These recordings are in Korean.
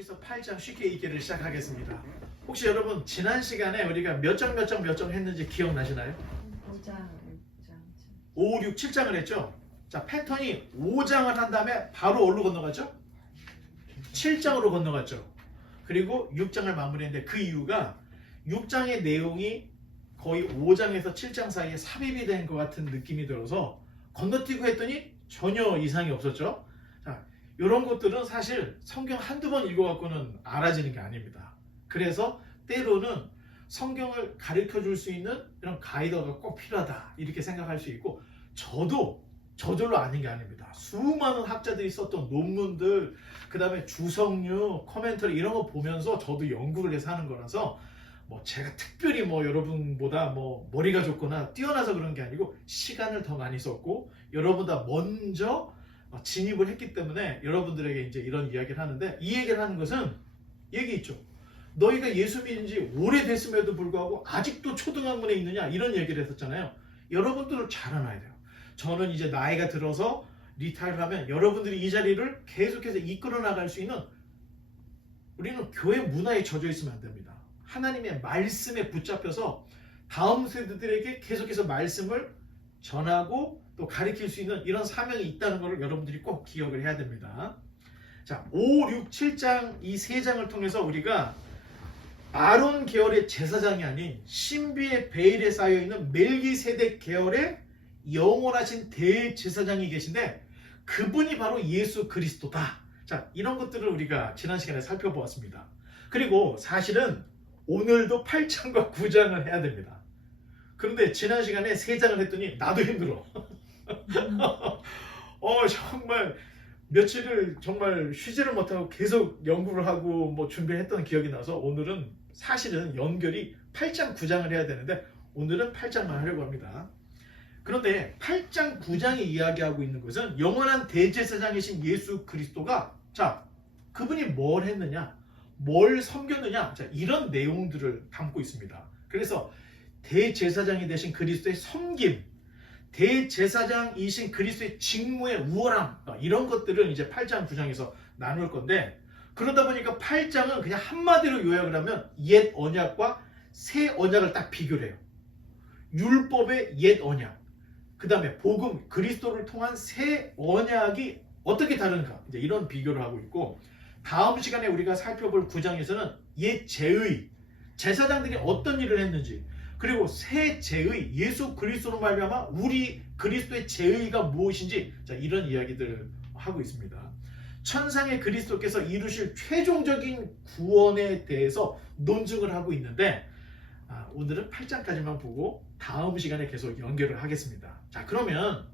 여기서 8장 쉽게 읽기를 시작하겠습니다. 혹시 여러분 지난 시간에 우리가 몇 장 했는지 기억나시나요? 5장. 5, 6, 7장을 했죠? 자, 패턴이 5장을 한 다음에 바로 어디로 건너갔죠? 7장으로 건너갔죠. 그리고 6장을 마무리했는데 그 이유가 6장의 내용이 거의 5장에서 7장 사이에 삽입이 된 것 같은 느낌이 들어서 건너뛰고 했더니 전혀 이상이 없었죠. 자, 이런 것들은 사실 성경 한두 번 읽어갖고는 알아지는 게 아닙니다. 그래서 때로는 성경을 가르쳐 줄 수 있는 이런 가이드가 꼭 필요하다 이렇게 생각할 수 있고, 저도 저절로 아는 게 아닙니다. 수많은 학자들이 썼던 논문들, 그 다음에 주석류, 코멘터리 이런 거 보면서 저도 연구를 해서 하는 거라서 뭐 제가 특별히 뭐 여러분보다 뭐 머리가 좋거나 뛰어나서 그런 게 아니고 시간을 더 많이 썼고 여러분보다 먼저 진입을 했기 때문에 여러분들에게 이제 이런 이야기를 하는데, 이 얘기를 하는 것은 얘기 있죠. 너희가 예수 믿은 지 오래됐음에도 불구하고 아직도 초등학문에 있느냐 이런 얘기를 했었잖아요. 여러분들을 잘 알아야 돼요. 저는 이제 나이가 들어서 리타이어를 하면 여러분들이 이 자리를 계속해서 이끌어 나갈 수 있는, 우리는 교회 문화에 젖어 있으면 안 됩니다. 하나님의 말씀에 붙잡혀서 다음 세대들에게 계속해서 말씀을 전하고 또 가르칠 수 있는 이런 사명이 있다는 것을 여러분들이 꼭 기억을 해야 됩니다. 자, 5, 6, 7장 이 세 장을 통해서 우리가 아론 계열의 제사장이 아닌 신비의 베일에 쌓여있는 멜기세덱 계열의 영원하신 대제사장이 계신데 그분이 바로 예수 그리스도다. 자, 이런 것들을 우리가 지난 시간에 살펴보았습니다. 그리고 사실은 오늘도 8장과 9장을 해야 됩니다. 그런데 지난 시간에 3장을 했더니 나도 힘들어. 정말 며칠을 정말 쉬지를 못하고 계속 연구를 하고 뭐 준비했던 기억이 나서 오늘은 사실은 연결이 8장 9장을 해야 되는데 오늘은 8장만 하려고 합니다. 그런데 8장 9장이 이야기하고 있는 것은 영원한 대제사장이신 예수 그리스도가, 자, 그분이 뭘 했느냐, 뭘 섬겼느냐, 자, 이런 내용들을 담고 있습니다. 그래서 대제사장이 되신 그리스도의 섬김, 대제사장이신 그리스도의 직무의 우월함, 이런 것들을 이제 8장 9장에서 나눌 건데, 그러다 보니까 8장은 그냥 한마디로 요약을 하면 옛 언약과 새 언약을 딱 비교를 해요. 율법의 옛 언약, 그 다음에 복음, 그리스도를 통한 새 언약이 어떻게 다른가, 이제 이런 비교를 하고 있고, 다음 시간에 우리가 살펴볼 9장에서는 옛 제의, 제사장들이 어떤 일을 했는지, 그리고 새 제의, 예수 그리스도로 말미암아 우리 그리스도의 제의가 무엇인지, 자, 이런 이야기들을 하고 있습니다. 천상의 그리스도께서 이루실 최종적인 구원에 대해서 논증을 하고 있는데, 오늘은 8장까지만 보고 다음 시간에 계속 연결을 하겠습니다. 자, 그러면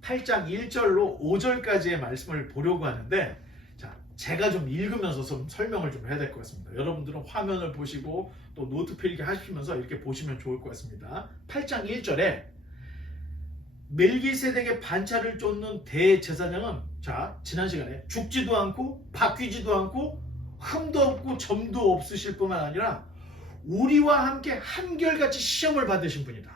8장 1절로 5절까지의 말씀을 보려고 하는데, 자, 제가 좀 읽으면서 좀 설명을 좀 해야 될 것 같습니다. 여러분들은 화면을 보시고 또 노트 필기 하시면서 이렇게 보시면 좋을 것 같습니다. 8장 1절에 멜기세덱의 반차를 쫓는 대제사장은, 자, 지난 시간에 죽지도 않고 바뀌지도 않고 흠도 없고 점도 없으실 뿐만 아니라 우리와 함께 한결같이 시험을 받으신 분이다.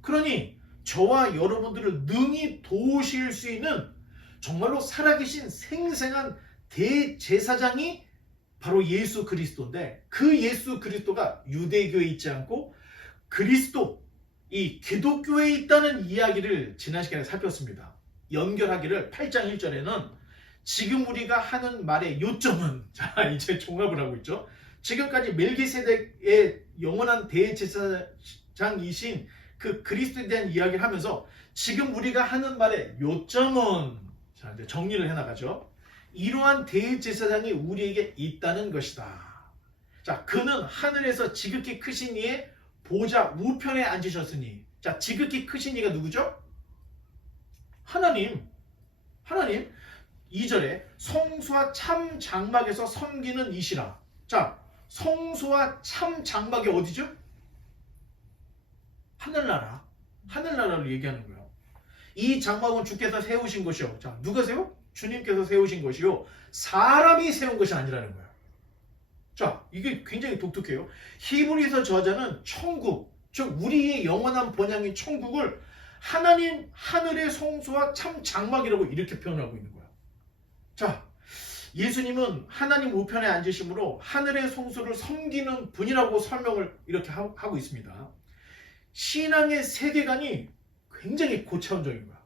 그러니 저와 여러분들을 능히 도우실 수 있는 정말로 살아계신 생생한 대제사장이 바로 예수 그리스도인데, 그 예수 그리스도가 유대교에 있지 않고 그리스도, 이 기독교에 있다는 이야기를 지난 시간에 살폈습니다. 연결하기를 8장 1절에는 지금 우리가 하는 말의 요점은, 자, 이제 종합을 하고 있죠. 지금까지 멜기세덱의 영원한 대제사장이신 그 그리스도에 대한 이야기를 하면서 지금 우리가 하는 말의 요점은, 자, 이제 정리를 해나가죠. 이러한 대제사장이 우리에게 있다는 것이다. 자, 그는 하늘에서 지극히 크신 이의 보좌 우편에 앉으셨으니, 자, 지극히 크신 이가 누구죠? 하나님. 2절에 성소와 참 장막에서 섬기는 이시라. 자, 성소와 참 장막이 어디죠? 하늘나라를 얘기하는 거예요. 이 장막은 주께서 세우신 것이요. 자, 누가 세워? 주님께서 세우신 것이요, 사람이 세운 것이 아니라는 거예요. 자, 이게 굉장히 독특해요. 히브리서 저자는 천국, 즉 우리의 영원한 본향인 천국을 하나님 하늘의 성소와 참 장막이라고 이렇게 표현하고 있는 거예요. 자, 예수님은 하나님 우편에 앉으심으로 하늘의 성소를 섬기는 분이라고 설명을 이렇게 하고 있습니다. 신앙의 세계관이 굉장히 고차원적인 거야.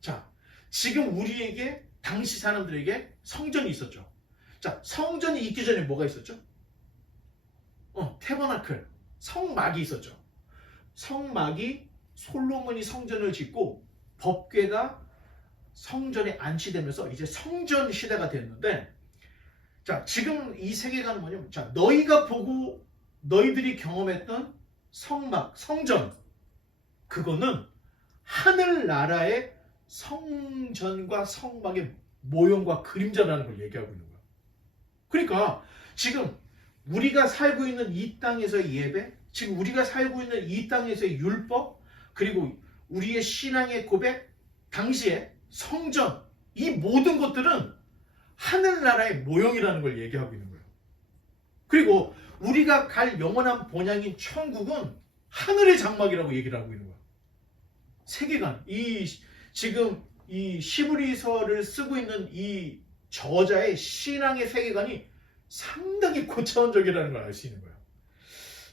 자, 지금 우리에게 당시 사람들에게 성전이 있었죠. 자, 성전이 있기 전에 뭐가 있었죠? 태버나클, 성막이 있었죠. 성막이 솔로몬이 성전을 짓고 법궤가 성전에 안치되면서 이제 성전 시대가 됐는데, 자, 지금 이 세계관은 뭐냐면, 자, 너희가 보고 너희들이 경험했던 성막, 성전, 그거는 하늘나라의 성전과 성막의 모형과 그림자라는 걸 얘기하고 있는 거야. 그러니까 지금 우리가 살고 있는 이 땅에서의 예배, 지금 우리가 살고 있는 이 땅에서의 율법, 그리고 우리의 신앙의 고백, 당시에 성전, 이 모든 것들은 하늘나라의 모형이라는 걸 얘기하고 있는 거예요. 그리고 우리가 갈 영원한 본향인 천국은 하늘의 장막이라고 얘기를 하고 있는 거예요. 세계관, 지금 이 시브리서를 쓰고 있는 이 저자의 신앙의 세계관이 상당히 고차원적이라는 걸 알 수 있는 거예요.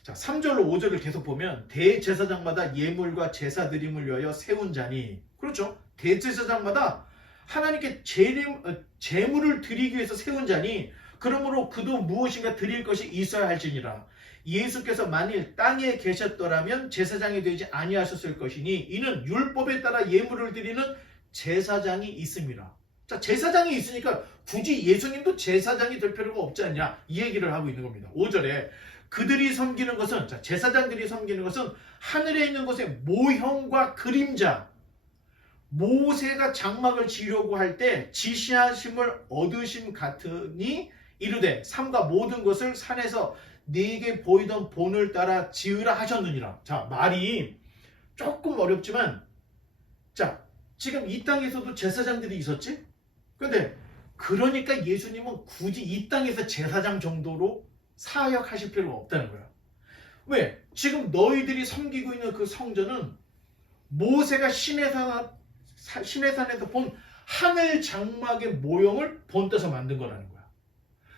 자, 3절로 5절을 계속 보면 대제사장마다 예물과 제사 드림을 위하여 세운 자니, 그렇죠? 대제사장마다 하나님께 제물을 드리기 위해서 세운 자니, 그러므로 그도 무엇인가 드릴 것이 있어야 할지니라. 예수께서 만일 땅에 계셨더라면 제사장이 되지 아니하셨을 것이니 이는 율법에 따라 예물을 드리는 제사장이 있습니다. 자, 제사장이 있으니까 굳이 예수님도 제사장이 될 필요가 없지 않냐, 이 얘기를 하고 있는 겁니다. 5절에 그들이 섬기는 것은, 자, 제사장들이 섬기는 것은 하늘에 있는 것의 모형과 그림자, 모세가 장막을 지으려고 할 때 지시하심을 얻으심 같으니 이르되 삼가 모든 것을 산에서 네게 보이던 본을 따라 지으라 하셨느니라. 자, 말이 조금 어렵지만, 자, 지금 이 땅에서도 제사장들이 있었지? 근데 그러니까 예수님은 굳이 이 땅에서 제사장 정도로 사역하실 필요가 없다는 거야. 왜? 지금 너희들이 섬기고 있는 그 성전은 모세가 시내산에서 본 하늘 장막의 모형을 본떠서 만든 거라는 거야.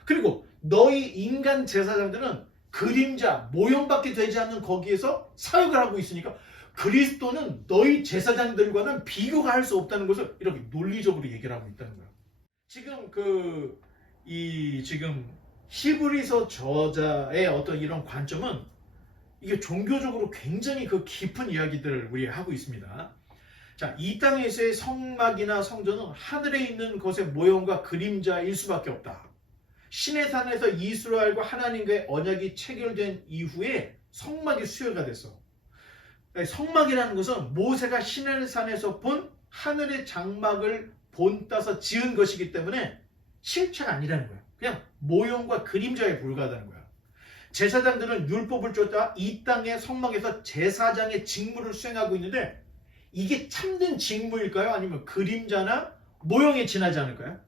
그리고 너희 인간 제사장들은 그림자, 모형밖에 되지 않는 거기에서 사역을 하고 있으니까 그리스도는 너희 제사장들과는 비교가 할 수 없다는 것을 이렇게 논리적으로 얘기를 하고 있다는 거야. 지금 지금 히브리서 저자의 어떤 이런 관점은 이게 종교적으로 굉장히 그 깊은 이야기들을 우리 하고 있습니다. 자, 이 땅에서의 성막이나 성전은 하늘에 있는 것의 모형과 그림자일 수밖에 없다. 시내산에서 이스라엘과 하나님과의 언약이 체결된 이후에 성막이 수여가 됐어. 성막이라는 것은 모세가 시내산에서 본 하늘의 장막을 본따서 지은 것이기 때문에 실체가 아니라는 거야. 그냥 모형과 그림자에 불과하다는 거야. 제사장들은 율법을 쫓아 이 땅의 성막에서 제사장의 직무를 수행하고 있는데, 이게 참된 직무일까요? 아니면 그림자나 모형에 지나지 않을까요?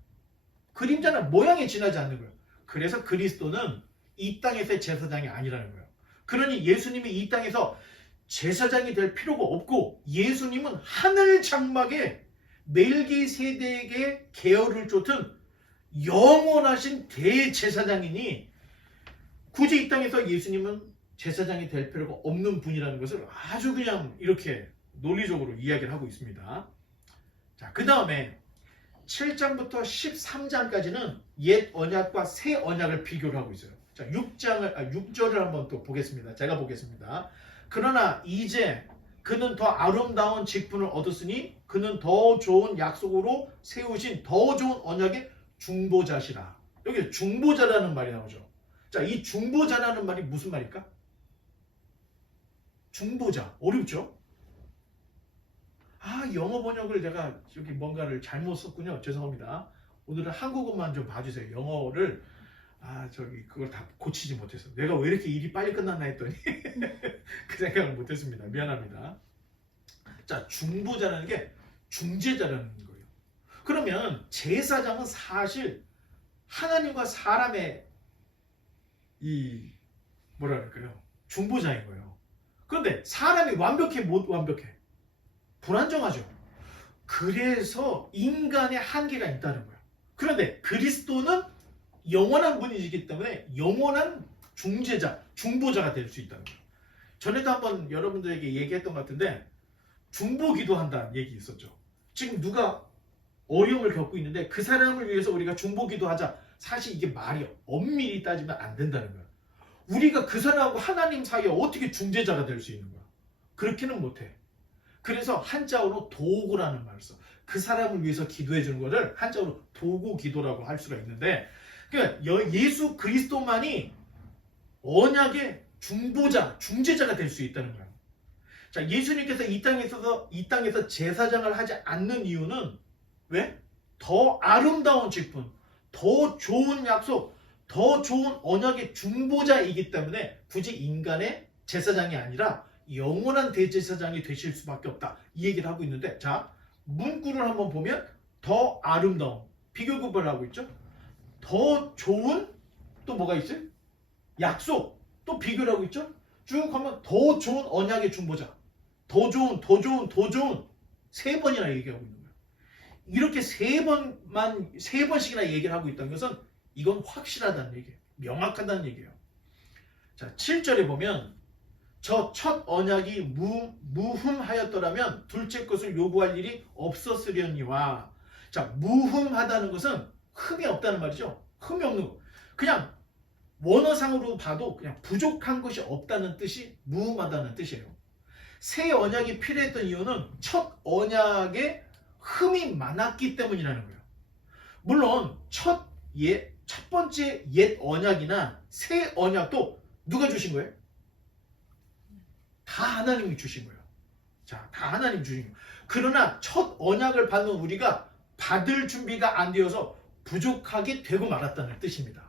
그림자나 모양에 지나지 않는 거예요. 그래서 그리스도는 이 땅에서의 제사장이 아니라는 거예요. 그러니 예수님이 이 땅에서 제사장이 될 필요가 없고, 예수님은 하늘 장막에 멜기세덱의 계열을 쫓은 영원하신 대제사장이니 굳이 이 땅에서 예수님은 제사장이 될 필요가 없는 분이라는 것을 아주 그냥 이렇게 논리적으로 이야기를 하고 있습니다. 자, 그 다음에 7장부터 13장까지는 옛 언약과 새 언약을 비교를 하고 있어요. 자, 6절을 한번 또 보겠습니다. 제가 보겠습니다. 그러나 이제 그는 더 아름다운 직분을 얻었으니 그는 더 좋은 약속으로 세우신 더 좋은 언약의 중보자시라. 여기 중보자라는 말이 나오죠. 자, 이 중보자라는 말이 무슨 말일까? 중보자. 어렵죠? 영어 번역을 제가 여기 뭔가를 잘못 썼군요. 죄송합니다. 오늘은 한국어만 좀 봐주세요. 영어를 그걸 다 고치지 못했어. 내가 왜 이렇게 일이 빨리 끝났나 했더니 그 생각을 못했습니다. 미안합니다. 자, 중보자라는 게 중재자라는 거예요. 그러면 제사장은 사실 하나님과 사람의 중보자인 거예요. 그런데 사람이 완벽해, 못 완벽해? 불안정하죠. 그래서 인간의 한계가 있다는 거예요. 그런데 그리스도는 영원한 분이시기 때문에 영원한 중재자, 중보자가 될 수 있다는 거예요. 전에도 한번 여러분들에게 얘기했던 것 같은데 중보 기도한다는 얘기 있었죠. 지금 누가 어려움을 겪고 있는데 그 사람을 위해서 우리가 중보 기도하자. 사실 이게 말이 엄밀히 따지면 안 된다는 거야. 우리가 그 사람하고 하나님 사이에 어떻게 중재자가 될 수 있는 거야. 그렇게는 못해. 그래서 한자어로 도구라는 말을 써. 그 사람을 위해서 기도해 주는 거를 한자어로 도구 기도라고 할 수가 있는데, 그러니까 예수 그리스도만이 언약의 중보자, 중재자가 될 수 있다는 거야. 자, 예수님께서 이 땅에서 제사장을 하지 않는 이유는 왜? 더 아름다운 직분, 더 좋은 약속, 더 좋은 언약의 중보자이기 때문에 굳이 인간의 제사장이 아니라 영원한 대제사장이 되실 수밖에 없다. 이 얘기를 하고 있는데, 자, 문구를 한번 보면 더 아름다운, 비교급을 하고 있죠. 더 좋은, 또 뭐가 있어요? 약속, 또 비교를 하고 있죠. 쭉 하면 더 좋은 언약의 중보자, 더 좋은, 더 좋은, 더 좋은, 3번이나 얘기하고 있는 거예요. 이렇게 세 번씩이나 얘기를 하고 있다는 것은 이건 확실하다는 얘기예요. 명확하다는 얘기예요. 자, 7절에 보면 저 첫 언약이 무흠하였더라면 둘째 것을 요구할 일이 없었으려니와. 자, 무흠하다는 것은 흠이 없다는 말이죠. 흠이 없는 거. 그냥 원어상으로 봐도 그냥 부족한 것이 없다는 뜻이 무흠하다는 뜻이에요. 새 언약이 필요했던 이유는 첫 언약에 흠이 많았기 때문이라는 거예요. 물론 첫 번째 옛 언약이나 새 언약도 누가 주신 거예요? 다 하나님이 주신 거예요. 자, 다 하나님 주신 거예요. 그러나 첫 언약을 받는 우리가 받을 준비가 안 되어서 부족하게 되고 말았다는 뜻입니다.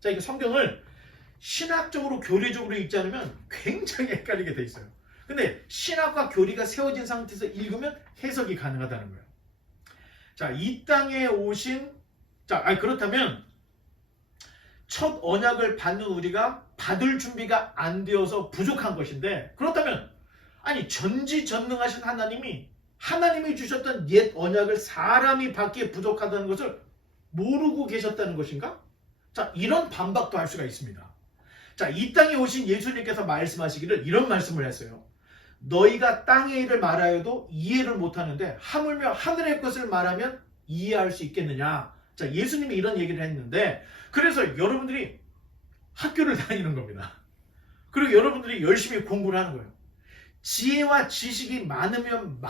자, 이거 성경을 신학적으로 교리적으로 읽지 않으면 굉장히 헷갈리게 돼 있어요. 근데 신학과 교리가 세워진 상태에서 읽으면 해석이 가능하다는 거예요. 자, 이 땅에 오신, 그렇다면 첫 언약을 받는 우리가 받을 준비가 안 되어서 부족한 것인데, 그렇다면 전지전능하신 하나님이 주셨던 옛 언약을 사람이 받기에 부족하다는 것을 모르고 계셨다는 것인가? 자, 이런 반박도 할 수가 있습니다. 자, 이 땅에 오신 예수님께서 말씀하시기를 이런 말씀을 했어요. 너희가 땅의 일을 말하여도 이해를 못하는데 하물며 하늘의 것을 말하면 이해할 수 있겠느냐. 자, 예수님이 이런 얘기를 했는데, 그래서 여러분들이 학교를 다니는 겁니다. 그리고 여러분들이 열심히 공부를 하는 거예요. 지혜와 지식이 많으면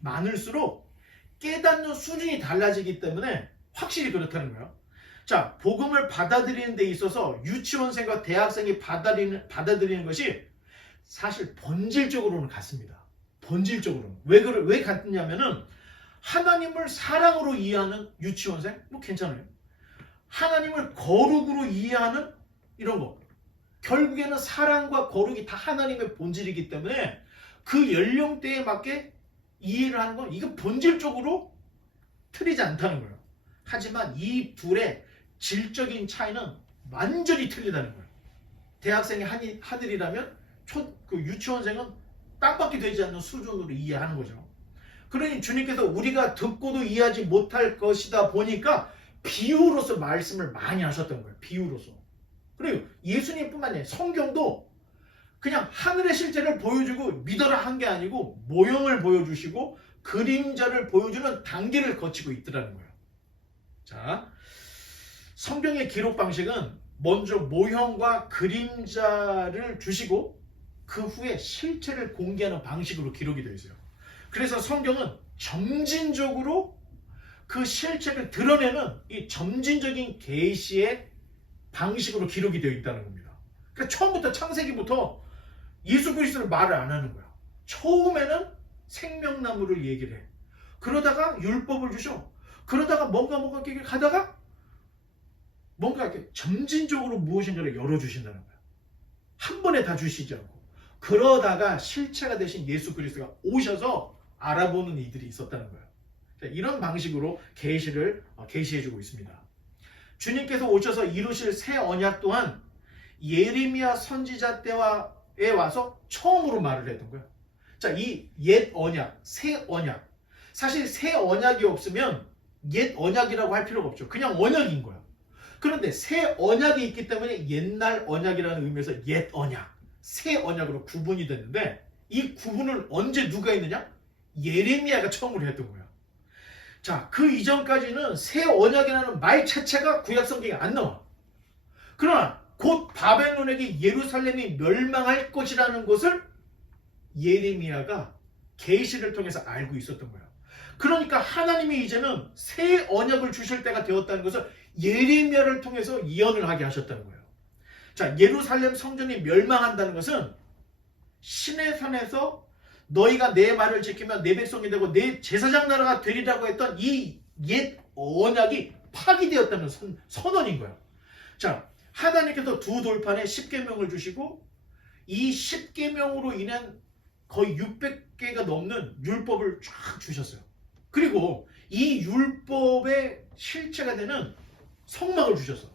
많을수록 깨닫는 수준이 달라지기 때문에 확실히 그렇다는 거예요. 자, 복음을 받아들이는 데 있어서 유치원생과 대학생이 받아들이는 것이 사실 본질적으로는 같습니다. 본질적으로는. 왜 같냐면은 하나님을 사랑으로 이해하는 유치원생? 뭐 괜찮아요. 하나님을 거룩으로 이해하는 이런 거. 결국에는 사랑과 거룩이 다 하나님의 본질이기 때문에 그 연령대에 맞게 이해를 하는 건 이거 본질적으로 틀리지 않다는 거예요. 하지만 이 둘의 질적인 차이는 완전히 틀리다는 거예요. 대학생이 하늘이라면 그 유치원생은 땅밖에 되지 않는 수준으로 이해하는 거죠. 그러니 주님께서 우리가 듣고도 이해하지 못할 것이다 보니까 비유로서 말씀을 많이 하셨던 거예요. 비유로서. 그리고 예수님뿐만 아니라 성경도 그냥 하늘의 실제를 보여주고 믿어라 한 게 아니고 모형을 보여주시고 그림자를 보여주는 단계를 거치고 있더라는 거예요. 자, 성경의 기록 방식은 먼저 모형과 그림자를 주시고 그 후에 실체를 공개하는 방식으로 기록이 되어 있어요. 그래서 성경은 점진적으로 그 실체를 드러내는 이 점진적인 계시의 방식으로 기록이 되어 있다는 겁니다. 그러니까 처음부터 창세기부터 예수 그리스도를 말을 안 하는 거야. 처음에는 생명나무를 얘기를 해. 그러다가 율법을 주셔. 그러다가 뭔가 이렇게 가다가 뭔가 이렇게 점진적으로 무엇인가를 열어주신다는 거야. 한 번에 다 주시지 않고. 그러다가 실체가 되신 예수 그리스도가 오셔서 알아보는 이들이 있었다는 거예요. 이런 방식으로 계시해주고 있습니다. 주님께서 오셔서 이루실 새 언약 또한 예레미야 선지자 때에 와서 처음으로 말을 했던 거예요. 자, 이 옛 언약, 새 언약. 사실 새 언약이 없으면 옛 언약이라고 할 필요가 없죠. 그냥 언약인 거야. 그런데 새 언약이 있기 때문에 옛날 언약이라는 의미에서 옛 언약, 새 언약으로 구분이 됐는데 이 구분을 언제 누가 했느냐? 예레미야가 처음으로 했던 거예요. 자, 그 이전까지는 새 언약이라는 말 자체가 구약 성경에 안 나와. 그러나 곧 바벨론에게 예루살렘이 멸망할 것이라는 것을 예레미야가 계시를 통해서 알고 있었던 거예요. 그러니까 하나님이 이제는 새 언약을 주실 때가 되었다는 것을 예레미야를 통해서 예언을 하게 하셨다는 거예요. 자, 예루살렘 성전이 멸망한다는 것은 신의 산에서 너희가 내 말을 지키면 내 백성이 되고 내 제사장 나라가 되리라고 했던 이 옛 언약이 파기되었다는 선언인 거예요. 자, 하나님께서 두 돌판에 10계명을 주시고 이 10계명으로 인한 거의 600개가 넘는 율법을 쫙 주셨어요. 그리고 이 율법의 실체가 되는 성막을 주셨어.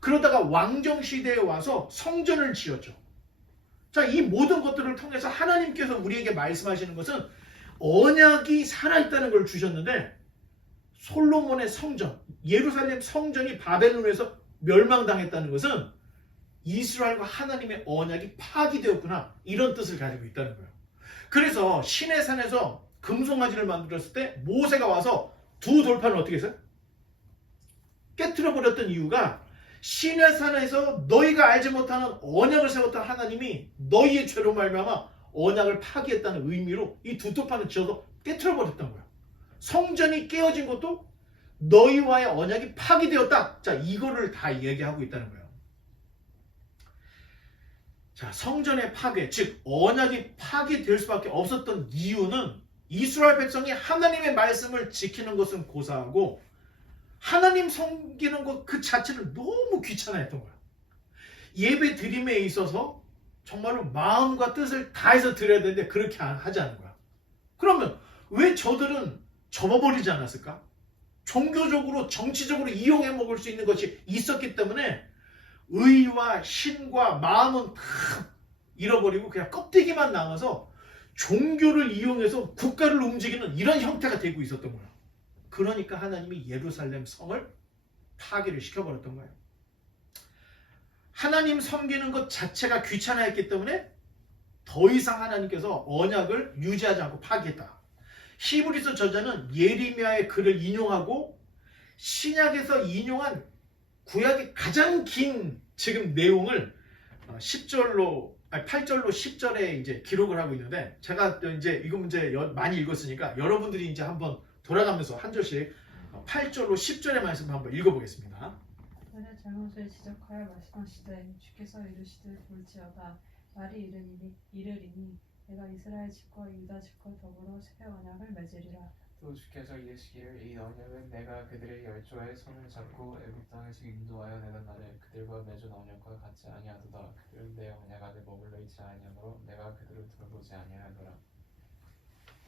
그러다가 왕정시대에 와서 성전을 지었죠. 자, 이 모든 것들을 통해서 하나님께서 우리에게 말씀하시는 것은 언약이 살아있다는 걸 주셨는데 솔로몬의 성전, 예루살렘 성전이 바벨론에서 멸망당했다는 것은 이스라엘과 하나님의 언약이 파기되었구나, 이런 뜻을 가지고 있다는 거예요. 그래서 시내 산에서 금송아지를 만들었을 때 모세가 와서 두 돌판을 어떻게 했어요? 깨트려 버렸던 이유가 시내 산에서 너희가 알지 못하는 언약을 세웠던 하나님이 너희의 죄로 말미암아 언약을 파기했다는 의미로 이 두 돌판을 지어서 깨트려 버렸던 거예요. 성전이 깨어진 것도 너희와의 언약이 파기되었다. 자, 이거를 다 얘기하고 있다는 거예요. 자, 성전의 파괴, 즉 언약이 파괴될 수밖에 없었던 이유는 이스라엘 백성이 하나님의 말씀을 지키는 것은 고사하고 하나님 섬기는 것 그 자체를 너무 귀찮아했던 거야. 예배 드림에 있어서 정말로 마음과 뜻을 다해서 드려야 되는데 그렇게 하지 않은 거야. 그러면 왜 저들은 접어버리지 않았을까? 종교적으로 정치적으로 이용해 먹을 수 있는 것이 있었기 때문에 의와 신과 마음은 다 잃어버리고 그냥 껍데기만 남아서 종교를 이용해서 국가를 움직이는 이런 형태가 되고 있었던 거예요. 그러니까 하나님이 예루살렘 성을 파괴를 시켜버렸던 거예요. 하나님 섬기는 것 자체가 귀찮아했기 때문에 더 이상 하나님께서 언약을 유지하지 않고 파괴했다. 히브리서 저자는 예레미야의 글을 인용하고 신약에서 인용한 구약의 가장 긴 지금 내용을 8절로 10절에 이제 기록을 하고 있는데 제가 이제 이거 문제 많이 읽었으니까 여러분들이 이제 한번 돌아가면서 한 절씩 8절로 10절의 말씀을 한번 읽어보겠습니다. 너의 잘못을 지적하여 말씀하시되 주께서 이르시되 볼지어다 날이 이르리니 내가 이스라엘 집과 유다 집과 더불어 새 언약을 맺으리라. 또 주께서 이르시기를 이 언약은 내가 그들의 열조의 손을 잡고 애굽 땅에서 인도하여 내던 날에 그들과 맺은 언약과 같지 아니하도다. 그들은 내 언약 안에 머물러 있지 아니하므로 내가 그들을 돌보지 아니하노라.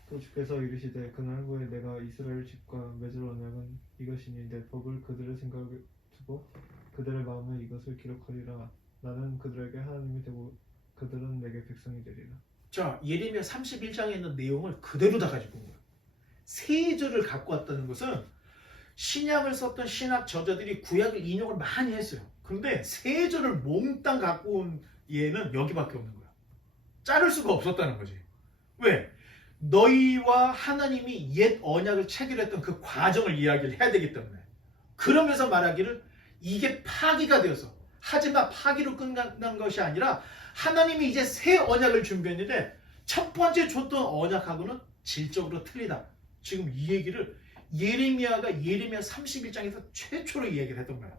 또 주께서 이르시되 그날 후에 내가 이스라엘 집과 맺을 언약은 이것이니 내 법을 그들의 생각에 두고 그들의 마음에 이것을 기록하리라. 나는 그들에게 하나님이 되고 그들은 내게 백성이 되리라. 자, 예레미야 31장에 있는 내용을 그대로 다 가지고 온 거예요. 세 절을 갖고 왔다는 것은 신약을 썼던 신학 저자들이 구약을 인용을 많이 했어요. 그런데 세 절을 몽땅 갖고 온 예는 여기밖에 없는 거야. 자를 수가 없었다는 거지. 왜? 너희와 하나님이 옛 언약을 체결했던 그 과정을 이야기를 해야 되기 때문에. 그러면서 말하기를 이게 파기가 되어서, 하지만 파기로 끝난 것이 아니라 하나님이 이제 새 언약을 준비했는데 첫 번째 줬던 언약하고는 질적으로 틀리다. 지금 이 얘기를 예레미야가 예레미야 31장에서 최초로 이 얘기를 했던 거예요.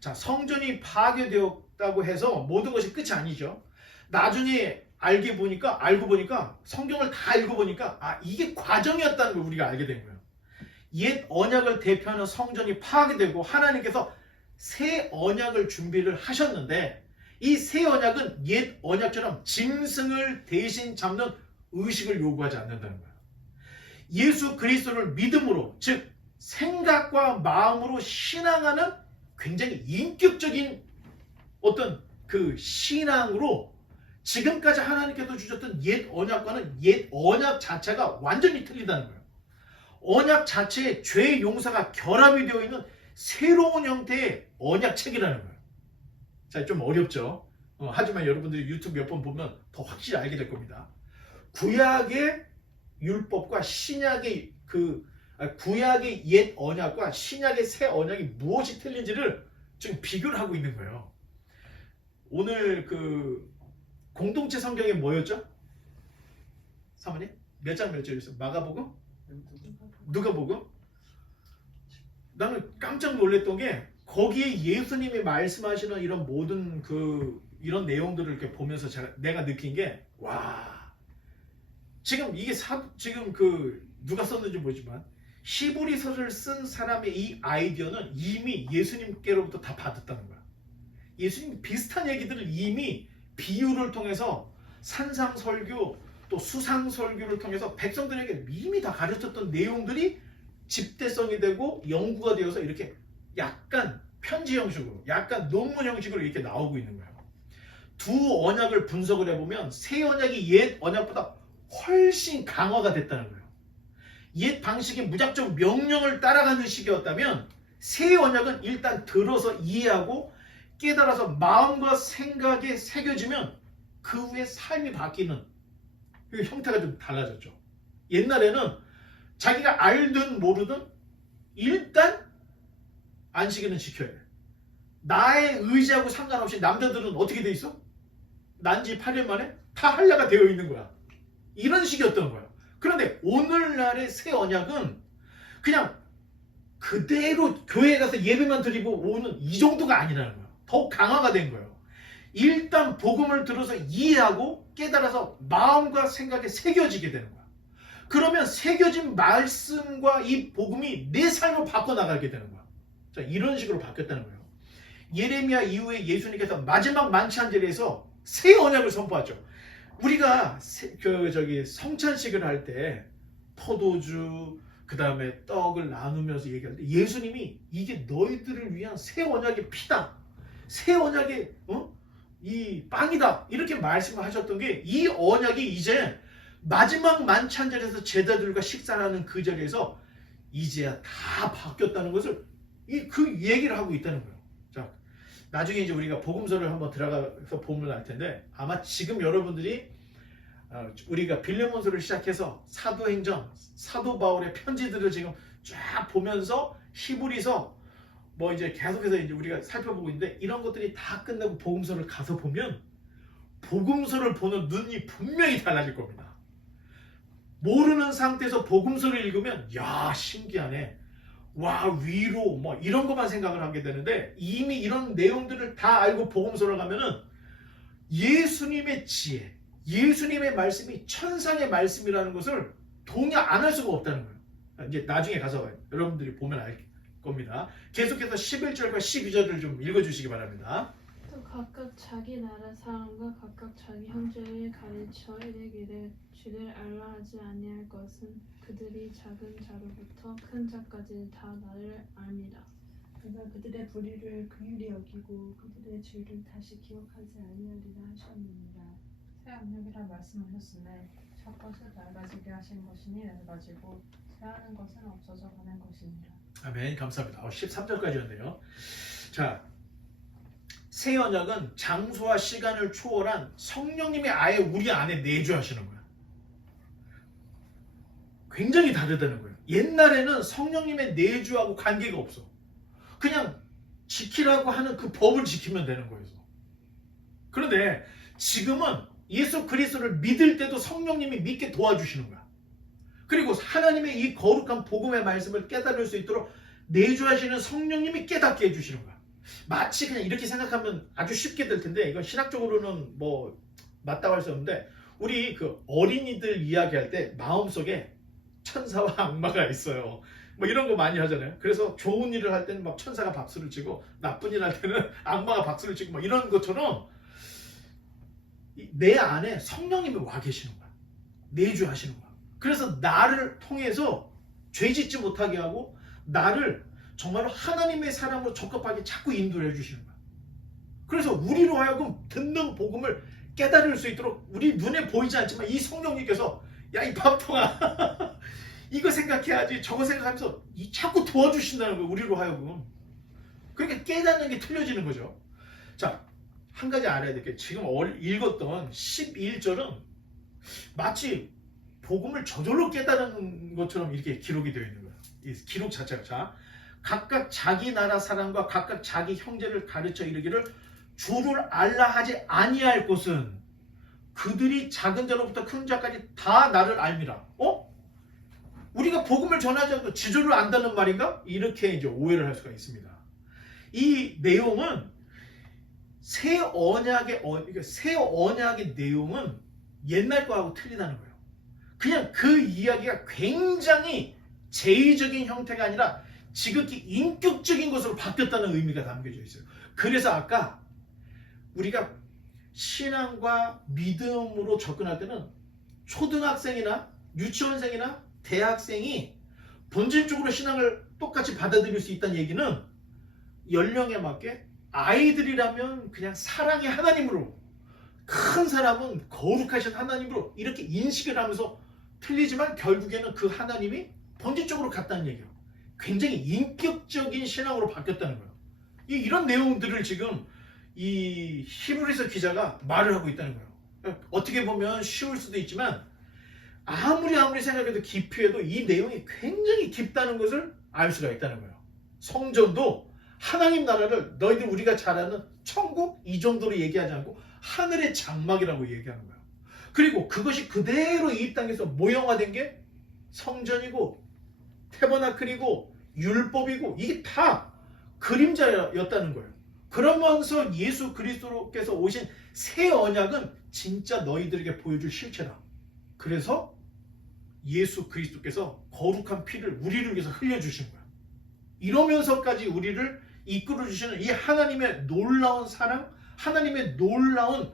자, 성전이 파괴되었다고 해서 모든 것이 끝이 아니죠. 나중에 알고 보니까 성경을 다 읽어보니까 이게 과정이었다는 걸 우리가 알게 된 거예요. 옛 언약을 대표하는 성전이 파괴되고 하나님께서 새 언약을 준비를 하셨는데 이 새 언약은 옛 언약처럼 짐승을 대신 잡는 의식을 요구하지 않는다는 거예요. 예수 그리스도를 믿음으로, 즉 생각과 마음으로 신앙하는 굉장히 인격적인 어떤 그 신앙으로 지금까지 하나님께서 주셨던 옛 언약과는 옛 언약 자체가 완전히 틀리다는 거예요. 언약 자체에 죄의 용서가 결합이 되어 있는 새로운 형태의 언약책이라는 거예요. 자, 좀 어렵죠. 하지만 여러분들이 유튜브 몇 번 보면 더 확실히 알게 될 겁니다. 구약의 율법과 신약의 구약의 옛 언약과 신약의 새 언약이 무엇이 틀린지를 지금 비교를 하고 있는 거예요. 오늘 그 공동체 성경이 뭐였죠? 사모님? 몇 장 몇 절이었어요? 마가복음? 누가복음? 나는 깜짝 놀랐던 게 거기에 예수님이 말씀하시는 이런 모든 이런 내용들을 이렇게 보면서 내가 느낀 게 와, 지금 이게 지금 누가 썼는지 모르지만 히브리서를 쓴 사람의 이 아이디어는 이미 예수님께로부터 다 받았다는 거야. 예수님 비슷한 얘기들을 이미 비유를 통해서 산상설교 또 수상설교를 통해서 백성들에게 이미 다 가르쳤던 내용들이 집대성이 되고 연구가 되어서 이렇게 약간 편지 형식으로 약간 논문 형식으로 이렇게 나오고 있는 거예요. 두 언약을 분석을 해보면 새 언약이 옛 언약보다 훨씬 강화가 됐다는 거예요. 옛 방식이 무작정 명령을 따라가는 식이었다면 새 언약은 일단 들어서 이해하고 깨달아서 마음과 생각에 새겨지면 그 후에 삶이 바뀌는 그 형태가 좀 달라졌죠. 옛날에는 자기가 알든 모르든 일단 안식일은 지켜야 돼. 나의 의지하고 상관없이 남자들은 어떻게 돼 있어? 난지 8일 만에 다 할례가 되어 있는 거야. 이런 식이었던 거야. 그런데 오늘날의 새 언약은 그냥 그대로 교회에 가서 예배만 드리고 오는 이 정도가 아니라는 거야. 더 강화가 된 거예요. 일단 복음을 들어서 이해하고 깨달아서 마음과 생각에 새겨지게 되는 거야. 그러면 새겨진 말씀과 이 복음이 내 삶을 바꿔나가게 되는 거야. 자, 이런 식으로 바뀌었다는 거예요. 예레미야 이후에 예수님께서 마지막 만찬절에서 새 언약을 선포하죠. 우리가 성찬식을 할 때 포도주 그 다음에 떡을 나누면서 얘기할 때 예수님이 이게 너희들을 위한 새 언약의 피다. 새 언약의 이 빵이다. 이렇게 말씀을 하셨던 게 이 언약이 이제 마지막 만찬절에서 제자들과 식사하는 그 자리에서 이제야 다 바뀌었다는 것을 그 얘기를 하고 있다는 거예요. 자, 나중에 이제 우리가 복음서를 한번 들어가서 보면 알 텐데 아마 지금 여러분들이 우리가 빌레몬서를 시작해서 사도행전, 사도 바울의 편지들을 지금 쫙 보면서 히브리서 뭐 이제 계속해서 이제 우리가 살펴보고 있는데 이런 것들이 다 끝나고 복음서를 가서 보면 복음서를 보는 눈이 분명히 달라질 겁니다. 모르는 상태에서 복음서를 읽으면 야 신기하네. 와 위로 뭐 이런 것만 생각을 하게 되는데 이미 이런 내용들을 다 알고 복음서를 가면은 예수님의 지혜, 예수님의 말씀이 천상의 말씀이라는 것을 동의 안 할 수가 없다는 거예요. 이제 나중에 가서 여러분들이 보면 알 겁니다. 계속해서 11절과 12절을 좀 읽어주시기 바랍니다. 또 각각 자기 나라 사람과 각각 자기 형제를 가르쳐 이르기를 주를 알라 하지 아니할 것은 그들이 작은 자로부터 큰 자까지 다 나를 압니다. 그가 그들의 불의를 긍휼히 여기고 그들의 죄를 다시 기억하지 아니하리라 하셨느니라. 새 언약이라 말씀하셨으되 첫 것을 낡아지게 하신 것이니 낡아지고 새하는 것은 없어져 가는 것이니라. 아멘. 감사합니다. 13절까지였네요. 자, 새 언약은 장소와 시간을 초월한 성령님이 아예 우리 안에 내주하시는 거야. 굉장히 다르다는 거예요. 옛날에는 성령님의 내주하고 관계가 없어. 그냥 지키라고 하는 그 법을 지키면 되는 거예요. 그런데 지금은 예수 그리스도를 믿을 때도 성령님이 믿게 도와주시는 거야. 그리고 하나님의 이 거룩한 복음의 말씀을 깨달을 수 있도록 내주하시는 성령님이 깨닫게 해주시는 거야. 마치 그냥 이렇게 생각하면 아주 쉽게 될 텐데 이건 신학적으로는 뭐 맞다고 할 수 없는데 우리 그 어린이들 이야기할 때 마음속에 천사와 악마가 있어요. 뭐 이런 거 많이 하잖아요. 그래서 좋은 일을 할 때는 막 천사가 박수를 치고 나쁜 일 할 때는 악마가 박수를 치고 막 이런 것처럼 내 안에 성령님이 와 계시는 거야. 내주하시는 거야. 그래서 나를 통해서 죄 짓지 못하게 하고 나를 정말로 하나님의 사람으로 적합하게 자꾸 인도해 주시는 거야. 그래서 우리로 하여금 듣는 복음을 깨달을 수 있도록 우리 눈에 보이지 않지만 이 성령님께서 야 이 밥통아 이거 생각해야지 저거 생각하면서 자꾸 도와주신다는 거예요. 우리로 하여금. 그러니까 깨닫는 게 틀려지는 거죠. 자, 한 가지 알아야 될 게 지금 읽었던 11절은 마치 복음을 저절로 깨달은 것처럼 이렇게 기록이 되어 있는 거예요. 이 기록 자체가. 자, 각각 자기 나라 사람과 각각 자기 형제를 가르쳐 이르기를 주를 알라 하지 아니할 것은 그들이 작은 자로부터 큰 자까지 다 나를 알미라. 우리가 복음을 전하지 않고 지조를 안다는 말인가? 이렇게 이제 오해를 할 수가 있습니다. 이 내용은 새 언약의 내용은 옛날 거하고 틀리다는 거예요. 그냥 그 이야기가 굉장히 제의적인 형태가 아니라 지극히 인격적인 것으로 바뀌었다는 의미가 담겨져 있어요. 그래서 아까 우리가 신앙과 믿음으로 접근할 때는 초등학생이나 유치원생이나 대학생이 본질적으로 신앙을 똑같이 받아들일 수 있다는 얘기는 연령에 맞게 아이들이라면 그냥 사랑의 하나님으로, 큰 사람은 거룩하신 하나님으로 이렇게 인식을 하면서 틀리지만 결국에는 그 하나님이 본질적으로 같다는 얘기예요. 굉장히 인격적인 신앙으로 바뀌었다는 거예요. 이런 내용들을 지금 이 히브리서 기자가 말을 하고 있다는 거예요. 어떻게 보면 쉬울 수도 있지만 아무리 생각해도 깊이해도 이 내용이 굉장히 깊다는 것을 알 수가 있다는 거예요. 성전도 하나님 나라를 너희들 우리가 잘 아는 천국 이 정도로 얘기하지 않고 하늘의 장막이라고 얘기하는 거예요. 그리고 그것이 그대로 이 땅에서 모형화된 게 성전이고 태버나클이고 율법이고 이게 다 그림자였다는 거예요. 그러면서 예수 그리스도께서 오신 새 언약은 진짜 너희들에게 보여줄 실체다. 그래서 예수 그리스도께서 거룩한 피를 우리를 위해서 흘려주신 거야. 이러면서까지 우리를 이끌어주시는 이 하나님의 놀라운 사랑, 하나님의 놀라운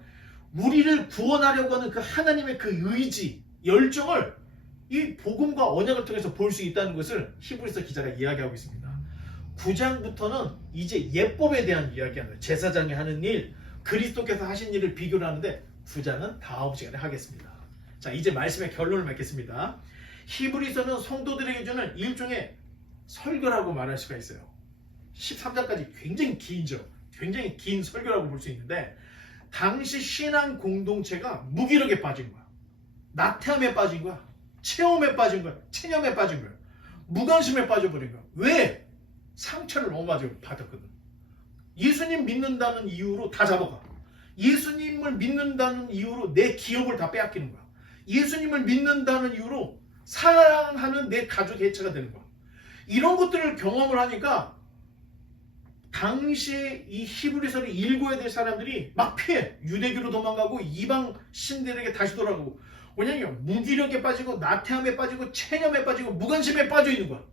우리를 구원하려고 하는 그 하나님의 그 의지, 열정을 이 복음과 언약을 통해서 볼 수 있다는 것을 히브리서 기자가 이야기하고 있습니다. 9장부터는 이제 예법에 대한 이야기하는 거예요. 제사장이 하는 일, 그리스도께서 하신 일을 비교를 하는데 9장은 다음 시간에 하겠습니다. 자, 이제 말씀의 결론을 맺겠습니다. 히브리서는 성도들에게 주는 일종의 설교라고 말할 수가 있어요. 13장까지 굉장히 긴죠. 굉장히 긴 설교라고 볼 수 있는데 당시 신앙 공동체가 무기력에 빠진 거야. 나태함에 빠진 거야. 체험에 빠진 거야. 체념에 빠진 거야. 무관심에 빠져버린 거야. 왜? 상처를 너무 많이 받았거든. 예수님 믿는다는 이유로 다 잡아가. 예수님을 믿는다는 이유로 내 기업을 다 빼앗기는 거야. 예수님을 믿는다는 이유로 사랑하는 내 가족 해체가 되는 거야. 이런 것들을 경험을 하니까 당시에 이 히브리서를 읽어야 될 사람들이 막 피해. 유대교로 도망가고 이방 신들에게 다시 돌아가고. 왜냐면 무기력에 빠지고 나태함에 빠지고 체념에 빠지고 무관심에 빠져 있는 거야.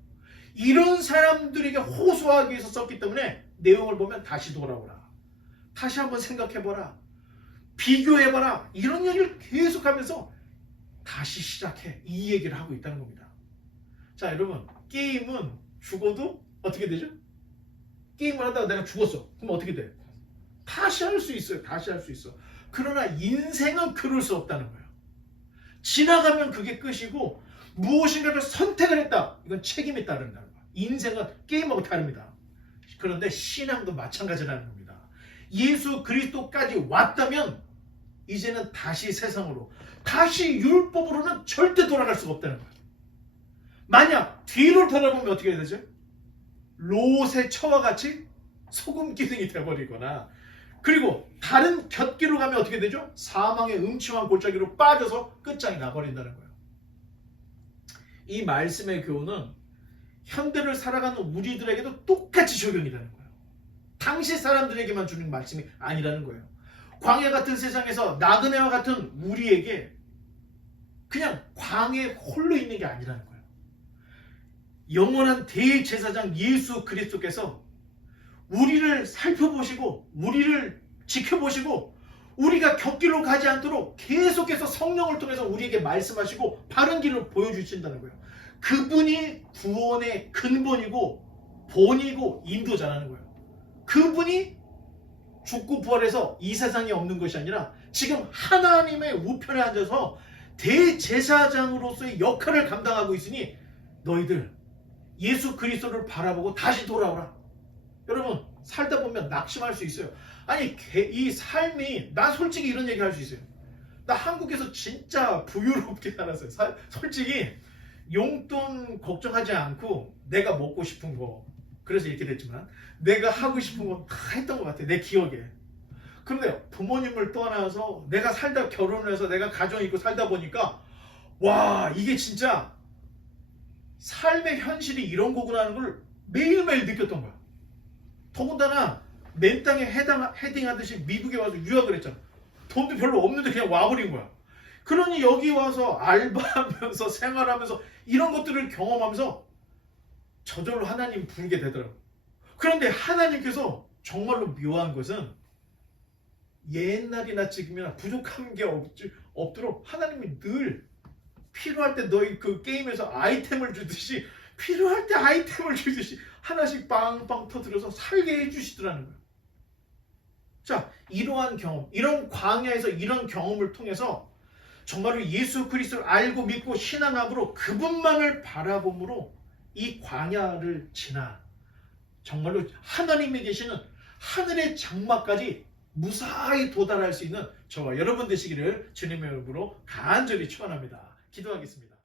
이런 사람들에게 호소하기 위해서 썼기 때문에 내용을 보면 다시 돌아오라. 다시 한번 생각해봐라. 비교해봐라. 이런 얘기를 계속하면서 다시 시작해. 이 얘기를 하고 있다는 겁니다. 자, 여러분, 게임은 죽어도 어떻게 되죠? 게임을 하다가 내가 죽었어. 그럼 어떻게 돼? 다시 할 수 있어요. 다시 할 수 있어. 그러나 인생은 그럴 수 없다는 거예요. 지나가면 그게 끝이고 무엇인가를 선택을 했다. 이건 책임이 따른다는 거예요. 인생은 게임하고 다릅니다. 그런데 신앙도 마찬가지라는 겁니다. 예수 그리스도까지 왔다면 이제는 다시 세상으로, 다시 율법으로는 절대 돌아갈 수가 없다는 거예요. 만약 뒤로 돌아보면 어떻게 해야 되죠? 롯의 처와 같이 소금 기둥이 되어버리거나, 그리고 다른 곁길로 가면 어떻게 되죠? 사망의 음침한 골짜기로 빠져서 끝장이 나버린다는 거예요. 이 말씀의 교훈은 현대를 살아가는 우리들에게도 똑같이 적용이 되는 거예요. 당시 사람들에게만 주는 말씀이 아니라는 거예요. 광야 같은 세상에서 나그네와 같은 우리에게 그냥 광야에 홀로 있는 게 아니라는 거예요. 영원한 대제사장 예수 그리스도께서 우리를 살펴보시고 우리를 지켜보시고 우리가 곁길로 가지 않도록 계속해서 성령을 통해서 우리에게 말씀하시고 바른 길을 보여주신다는 거예요. 그분이 구원의 근본이고 본이고 인도자라는 거예요. 그분이 죽고 부활해서 이 세상에 없는 것이 아니라 지금 하나님의 우편에 앉아서 대제사장으로서의 역할을 감당하고 있으니 너희들 예수 그리스도를 바라보고 다시 돌아오라. 여러분, 살다 보면 낙심할 수 있어요. 아니 이 삶이 나 솔직히 이런 얘기 할 수 있어요. 나 한국에서 진짜 부유롭게 살았어요. 솔직히 용돈 걱정하지 않고 내가 먹고 싶은 거 그래서 이렇게 됐지만 내가 하고 싶은 거 다 했던 것 같아요. 내 기억에. 그런데 부모님을 떠나서 내가 살다 결혼을 해서 내가 가정 있고 살다 보니까 와 이게 진짜 삶의 현실이 이런 거구나 하는 걸 매일매일 느꼈던 거야. 더군다나 맨 땅에 헤딩하듯이 미국에 와서 유학을 했잖아. 돈도 별로 없는데 그냥 와버린 거야. 그러니 여기 와서 알바하면서 생활하면서 이런 것들을 경험하면서 저절로 하나님 부르게 되더라고. 그런데 하나님께서 정말로 묘한 것은 옛날이나 지금이나 부족한 게 없도록 하나님이 늘 필요할 때 너희 그 게임에서 아이템을 주듯이 필요할 때 아이템을 주듯이 하나씩 빵빵 터뜨려서 살게 해주시더라는 거예요. 자, 이러한 경험, 이런 광야에서 이런 경험을 통해서 정말로 예수 그리스도를 알고 믿고 신앙함으로 그분만을 바라봄으로 이 광야를 지나 정말로 하나님이 계시는 하늘의 장막까지 무사히 도달할 수 있는 저와 여러분 되시기를 주님의 이름으로 간절히 축원합니다. 기도하겠습니다.